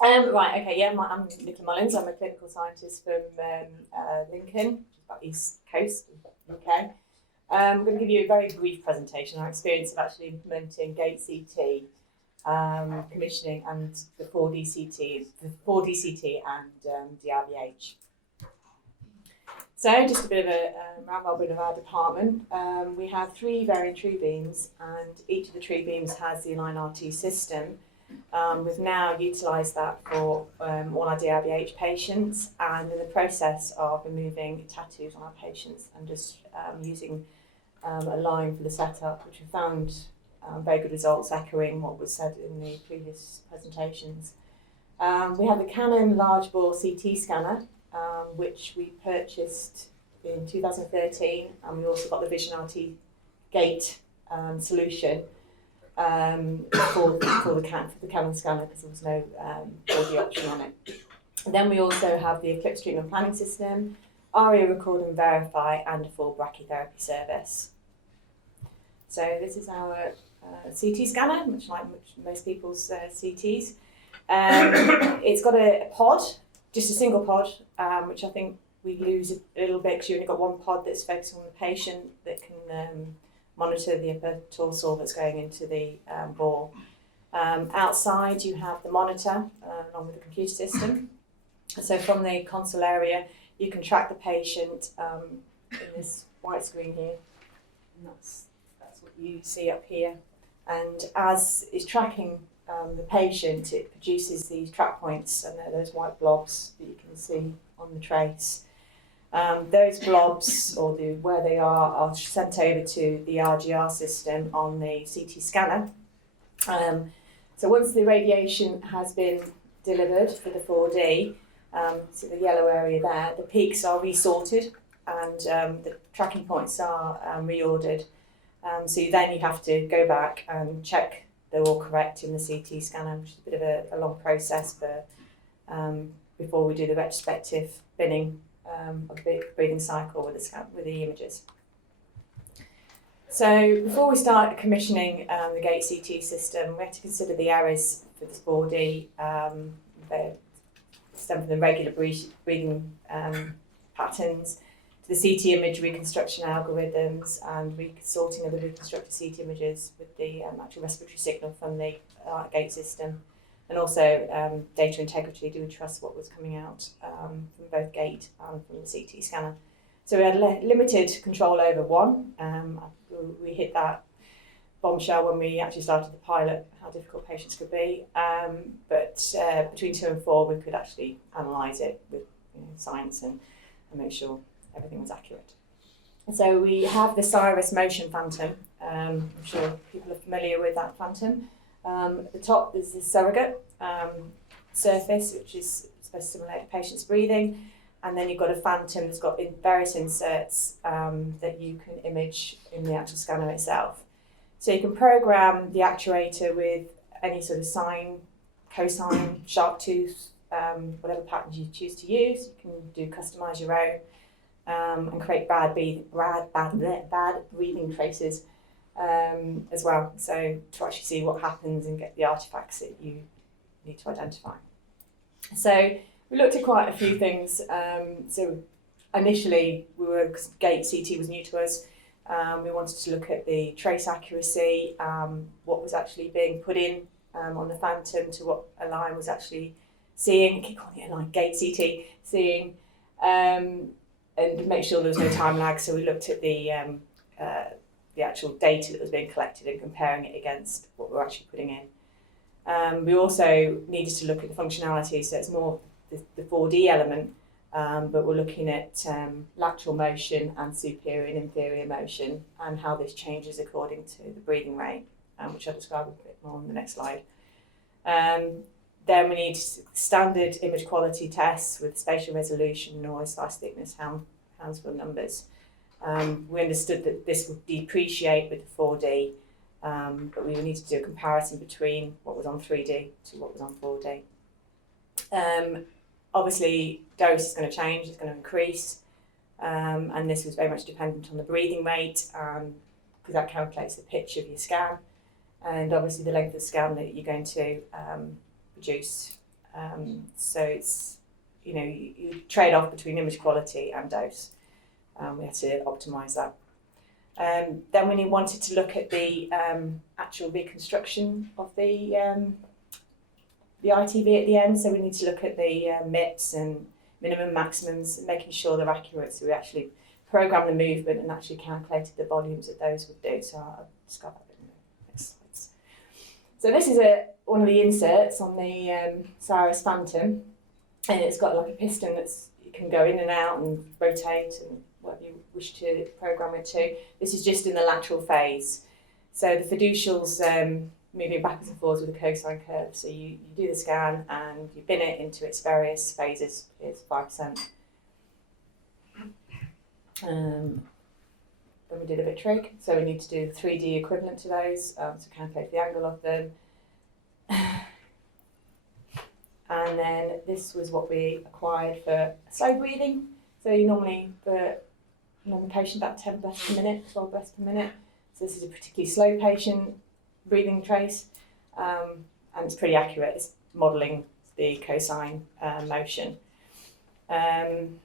Right, okay, yeah, I'm Nicola Mullins. I'm a clinical scientist from Lincoln, which is about the East Coast of the UK. I'm going to give you a very brief presentation on our experience of actually implementing GateCT, commissioning, and the 4DCT and DIBH. So, just a bit of a round robin of our department. We have 3 varying true beams, and each of the true beams has the Align RT system. We've now utilised that for all our DIBH patients, and in the process of removing tattoos on our patients and just using a line for the setup, which we found very good results, echoing what was said in the previous presentations. We have the Canon large bore CT scanner, which we purchased in 2013, and we also got the Vision RT Gate solution for the Canon scanner, because there was no 4D option on it. And then we also have the Eclipse treatment planning system, ARIA record and verify, and a full brachytherapy service. So this is our CT scanner, much like most people's CTs. It's got a pod, just a single pod, which I think we lose a little bit because you've only got one pod that's focused on the patient that can monitor the upper torso that's going into the bore. Outside you have the monitor along with the computer system. So from the console area you can track the patient in this white screen here, and that's what you see up here. And as it's tracking the patient, it produces these track points, and they're those white blobs that you can see on the trace. Those blobs, or where they are sent over to the RGR system on the CT scanner. So once the radiation has been delivered for the 4D, so the yellow area there, the peaks are resorted, and the tracking points are reordered. So then you have to go back and check they're all correct in the CT scanner, which is a bit of a long process before we do the retrospective binning of the breathing cycle with the images. So before we start commissioning the GateCT system, we have to consider the errors for this 4D. They stem from the regular breathing patterns, to the CT image reconstruction algorithms, and sorting of the reconstructed CT images with the actual respiratory signal from the gate system, and also data integrity. Do we trust what was coming out from both gate and from the CT scanner? So we had limited control over 1. We hit that bombshell when we actually started the pilot, how difficult patients could be. But between 2 and 4, we could actually analyse it with science and make sure everything was accurate. So we have the CIRS motion phantom. I'm sure people are familiar with that phantom. At the top is the surrogate surface, which is supposed to simulate a patient's breathing. And then you've got a phantom that's got various inserts that you can image in the actual scanner itself. So you can program the actuator with any sort of sine, cosine, sharp tooth, whatever patterns you choose to use. You can customise your own. And create bad breathing traces as well, so to actually see what happens and get the artefacts that you need to identify. So we looked at quite a few things. So initially, GateCT was new to us. We wanted to look at the trace accuracy, what was actually being put in on the phantom to what Align was actually seeing. I keep calling it Align, GateCT, seeing. And make sure there was no time lag, so we looked at the actual data that was being collected and comparing it against what we're actually putting in. We also needed to look at the functionality, so it's more the 4D element, but we're looking at lateral motion and superior and inferior motion, and how this changes according to the breathing rate, which I'll describe a bit more on the next slide. Then we need standard image quality tests with spatial resolution, noise, slice thickness, handsful numbers. We understood that this would depreciate with the 4D, but we would need to do a comparison between what was on 3D to what was on 4D. Obviously, dose is going to change, it's going to increase, and this was very much dependent on the breathing rate, because that calculates the pitch of your scan, and obviously the length of the scan that you're going to produce So it's, you trade off between image quality and dose. We had to optimise that. Then we wanted to look at the actual reconstruction of the ITV at the end. So we need to look at the MIPS and minimum maximums, and making sure they're accurate. So we actually programmed the movement and actually calculated the volumes that those would do. So I'll describe that in the next slides. So this is one of the inserts on the CIRS Phantom, and it's got like a piston that's you can go in and out and rotate and whatever you wish to program it to. This is just in the lateral phase. So the fiducial's moving backwards and forwards with a cosine curve. So you do the scan and you bin it into its various phases. It's 5%. Then we did a bit trig. So we need to do 3D equivalent to those, so calculate the angle of them. And then this was what we acquired for slow breathing. So you normally, for a patient, about 10 breaths per minute, 12 breaths per minute. So this is a particularly slow patient breathing trace, and it's pretty accurate. It's modelling the cosine motion. Then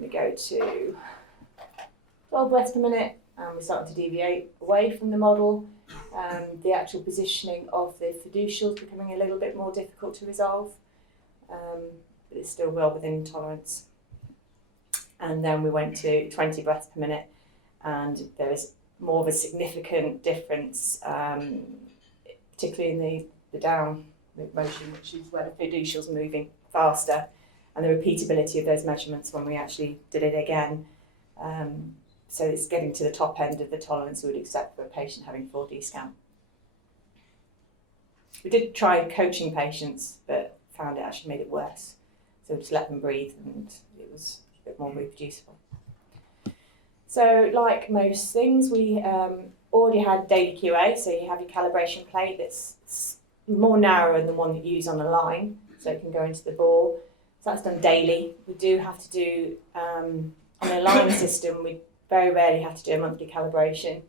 we go to 12 breaths per minute, and we start to deviate away from the model. The actual positioning of the fiducial is becoming a little bit more difficult to resolve, but it's still well within tolerance. And then we went to 20 breaths per minute, and there is more of a significant difference, particularly in the down motion, which is where the fiducial's moving faster, and the repeatability of those measurements when we actually did it again. So it's getting to the top end of the tolerance we would accept for a patient having 4D scan. We did try coaching patients, but found it actually made it worse. So we just let them breathe, and it was a bit more reproducible. So like most things, we already had daily QA, so you have your calibration plate that's more narrow than the one that you use on a line, so it can go into the ball. So that's done daily. We do have to do, on a line system, we very rarely have to do a monthly calibration,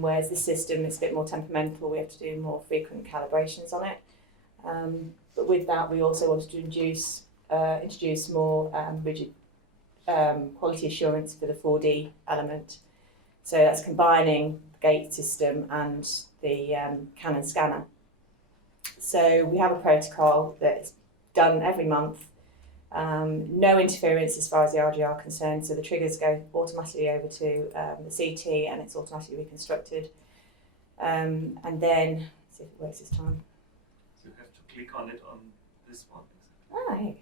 whereas this system is a bit more temperamental. We have to do more frequent calibrations on it. But with that, we also wanted to introduce more rigid quality assurance for the 4D element. So that's combining the gate system and the Canon scanner. So we have a protocol that's done every month. No interference as far as the RGR are concerned, so the triggers go automatically over to the CT and it's automatically reconstructed. And then, see if it works this time. You have to click on it on this one. Ah, here you go.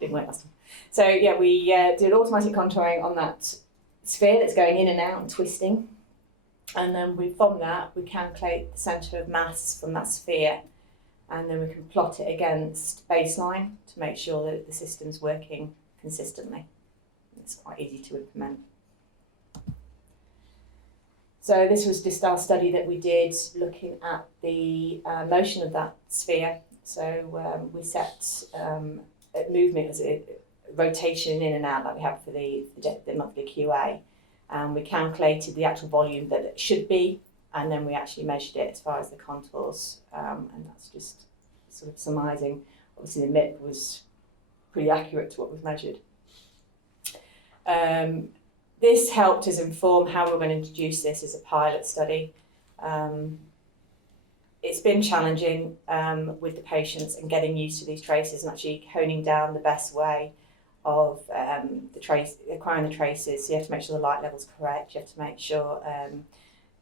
Didn't work last time. So yeah, we did automatic contouring on that sphere that's going in and out and twisting. And then from that, we calculate the centre of mass from that sphere. And then we can plot it against baseline to make sure that the system's working consistently. It's quite easy to implement. So this was just our study that we did looking at the motion of that sphere. So we set movement as a rotation in and out like we have for the monthly QA. And we calculated the actual volume that it should be, and then we actually measured it as far as the contours, and that's just sort of surmising. Obviously the MIP was pretty accurate to what was measured. This helped us inform how we're going to introduce this as a pilot study. It's been challenging with the patients and getting used to these traces and actually honing down the best way of acquiring the traces. So you have to make sure the light level's correct, you have to make sure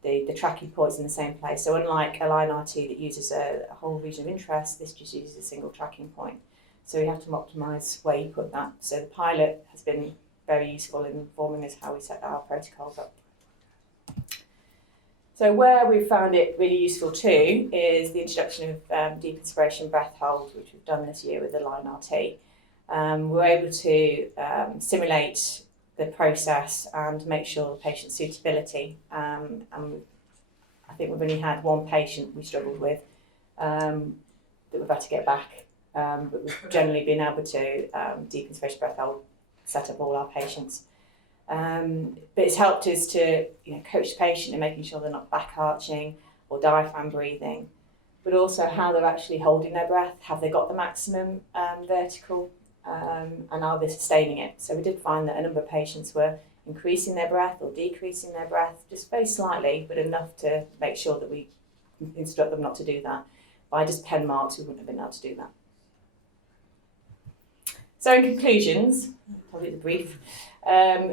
the tracking point's in the same place. So unlike a line RT that uses a whole region of interest, this just uses a single tracking point. So you have to optimise where you put that. So the pilot has been very useful in informing us how we set our protocols up. So where we've found it really useful too is the introduction of deep inspiration breath hold, which we've done this year with the line RT. We're able to simulate the process and make sure the patient's suitability. And I think we've only had one patient we struggled with that we've had to get back, but we've generally been able to deep inspiration breath hold set up all our patients. But it's helped us to coach the patient in making sure they're not back arching or diaphragm breathing. but also how they're actually holding their breath. Have they got the maximum vertical, and are they sustaining it? So we did find that a number of patients were increasing their breath or decreasing their breath, just very slightly, but enough to make sure that we instruct them not to do that. By just pen marks, we wouldn't have been able to do that. So in conclusions, probably the brief,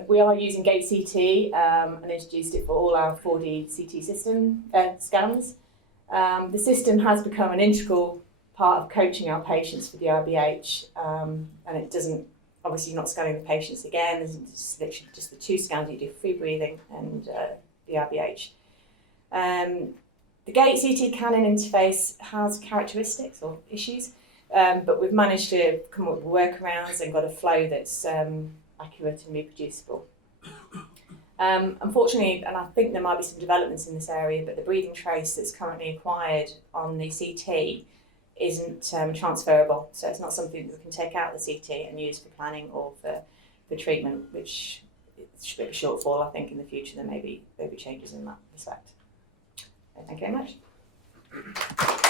we are using GateCT and introduced it for all our 4D CT system scans. The system has become an integral part of coaching our patients for the DIBH, and it doesn't, obviously you're not scanning the patients again, it's literally just the 2 scans you do, free breathing and the DIBH. The GateCT Canon interface has characteristics or issues, but we've managed to come up with workarounds and got a flow that's accurate and reproducible. Unfortunately, and I think there might be some developments in this area, but the breathing trace that's currently acquired on the CT isn't transferable, so it's not something that we can take out of the CT and use for planning or for treatment, which is a bit of a shortfall. I think in the future there may be changes in that respect. Thank you very much.